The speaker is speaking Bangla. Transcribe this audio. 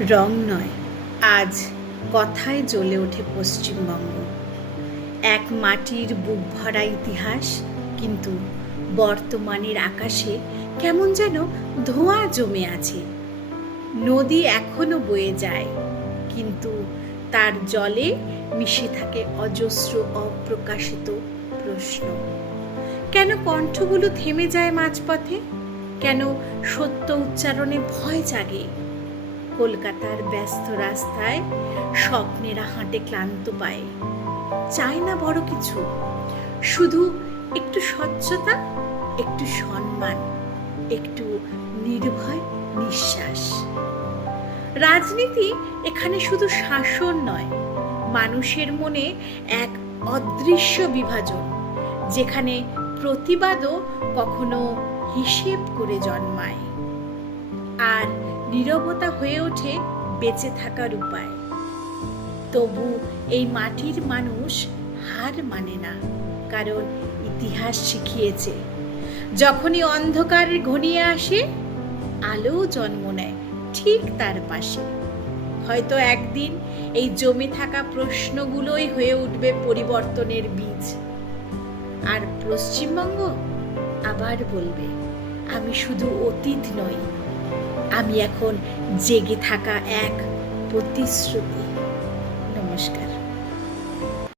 রং নয়, আজ কথায় জ্বলে ওঠে পশ্চিমবঙ্গ। এক মাটির বুক ভরা ইতিহাস, কিন্তু বর্তমানের আকাশে কেমন যেন ধোঁয়া জমে আছে। নদী এখনো বয়ে যায়, কিন্তু তার জলে মিশে থাকে অজস্র অপ্রকাশিত প্রশ্ন। কেন কণ্ঠগুলো থেমে যায় মাঝপথে? কেন সত্য উচ্চারণে ভয় জাগে? কলকাতার ব্যস্ত রাস্তায় স্বপ্নেরা হাঁটে ক্লান্ত পায়ে, চায় না বড় কিছু, শুধু একটু স্বচ্ছতা, একটু সম্মান, একটু নির্ভয় নিঃশ্বাস। রাজনীতি এখানে শুধু শাসন নয়, মানুষের মনে এক অদৃশ্য বিভাজন, যেখানে প্রতিবাদও কখনো হিসেব করে জন্মায়, আর নীরবতা হয়ে ওঠে বেঁচে থাকার উপায়। তবু এই মাটির মানুষ হার মানে না, কারণ ইতিহাস শিখিয়েছে যখনই অন্ধকার ঘনিয়ে আসে, আলো জন্ম নেয় ঠিক তার পাশে। হয়তো একদিন এই জমে থাকা প্রশ্নগুলোই হয়ে উঠবে পরিবর্তনের বীজ, আর পশ্চিমবঙ্গ আবার বলবে, আমি শুধু অতীত নই, আমি এখন জেগে থাকা এক প্রতিশ্রুতি। নমস্কার।